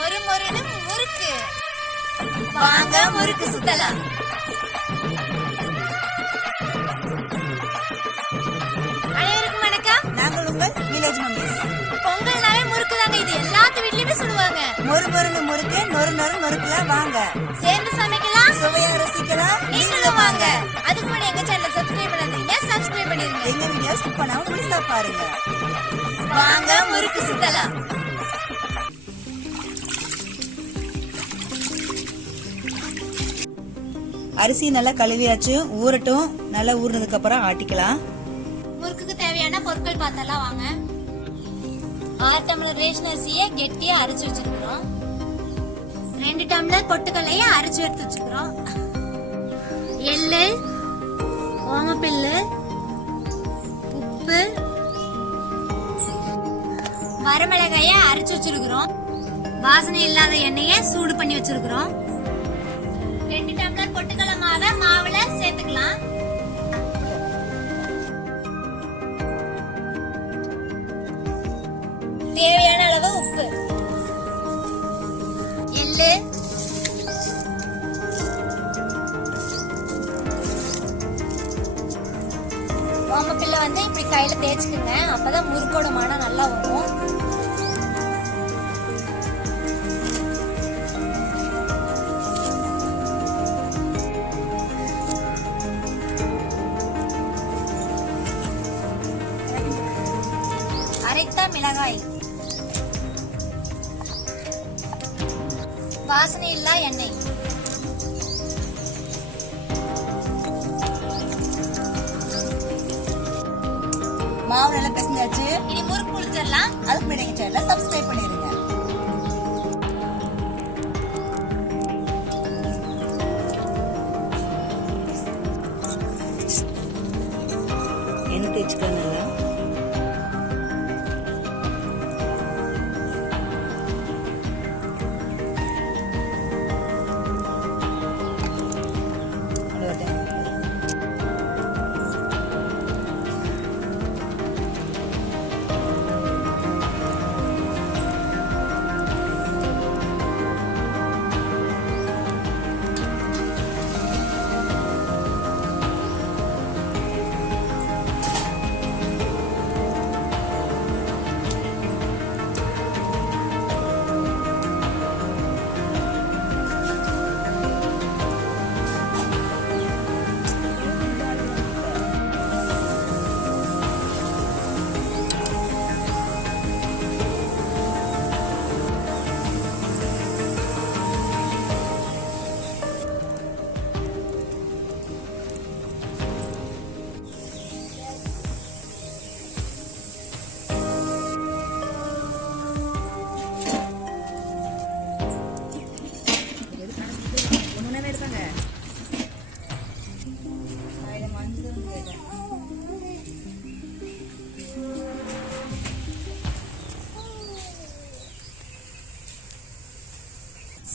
மொறு மொறுன்னு முறுக்கு. வாங்க முறுக்கு சுத்தலாம். அனைவருக்கும் வணக்கம். நாங்கள் உங்கள் வில்லேஜ் மம்மிஸ். பொங்கல்னாவே முறுக்கு தாங்க. இது எல்லாத்து வீட்லயுமே சொல்லுவாங்க. மொறு மொறுன்னு முறுக்கு, நொறு நொறு நொறுக்குலாம் வாங்க. சேர்ந்து சமைக்கலாம், சுவையா ரசிக்கலாம். நீங்களும் வாங்க. அதுக்கு முன்னாடி எங்க சேனலை சப்ஸ்கிரைப் பண்ணாதீங்க, சப்ஸ்கிரைப் பண்ணிருங்க. எங்க வீடியோ ஸ்கிப் பண்ணாம முழுசா பாருங்க. வாங்க முறுக்கு சுத்தலாம். அரிசி நல்லா கழுவியாச்சு, ஊறட்டும். நல்லா ஊறினதுக்கு அப்புறம் ஆட்டிக்கலாம். முறுக்குக்கு தேவையான பொருட்கள் பார்த்தலாம் வாங்க. 6 டம்ளர் ரேஷன் அரிசியை கெட்டியா அரைச்சு வச்சிருக்கிறோம். 2 டம்ளர் பொட்டுக்கல்லைய அரைச்சு எடுத்து வச்சுக்கிறோம். எள்ளு, ஓமப்பில்லு, உப்பு, வரமிளகாய அரைச்சு வச்சிருக்கிறோம். வாசனை இல்லாத எண்ணெயை சூடு பண்ணி வச்சிருக்கிறோம். 2 டம்ளர் பொட்டுக்கடலை மாவை மாவுல சேர்த்துக்கலாம். தேவையான அளவு உப்பு, எள்ளு, ஓமப்பில்லை வந்து இப்படி கையில தேய்ச்சுக்குங்க. அப்பதான் முறுக்கோட மனம் நல்லா வரும். அரைத்த மிளகாய், வாசனை இல்லா எண்ணெய், மாவு நல்லா பிசைஞ்சாச்சு. இனி முறுக்கு புளிச்சிடலாம். அதுக்கு முன்னாடி எங்க சேனலை சப்ஸ்கிரைப் பண்ணிருங்க. எண்ணெய் தேய்ச்சிக்கலாம் நல்லா.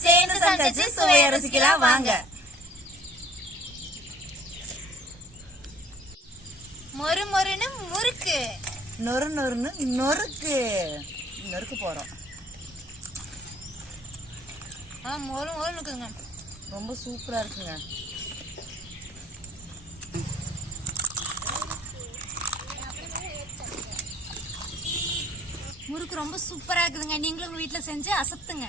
சேர்ந்து சமைச்சு சுவையா ரசிக்கலாம் வாங்க. மொறு மொறுன்னு முறுக்கு, நொறு நொறுன்னு நொறுக்கு நொறுக்கு போறோம். மொறு மொறு இருக்குங்க. ரொம்ப சூப்பரா இருக்குங்க. முறுக்கு ரொம்ப சூப்பரா இருக்குதுங்க. நீங்களும் உங்க வீட்டுல செஞ்சு அசத்துங்க.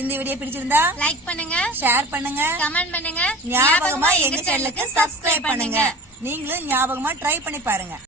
இந்த வீடியோ பிடிச்சிருந்தா லைக் பண்ணுங்க, ஷேர் பண்ணுங்க, கமெண்ட் பண்ணுங்க. ஞாபகமா எங்க சேனலுக்கு சப்ஸ்கிரைப் பண்ணுங்க. நீங்களும் ஞாபகமா ட்ரை பண்ணி பாருங்க.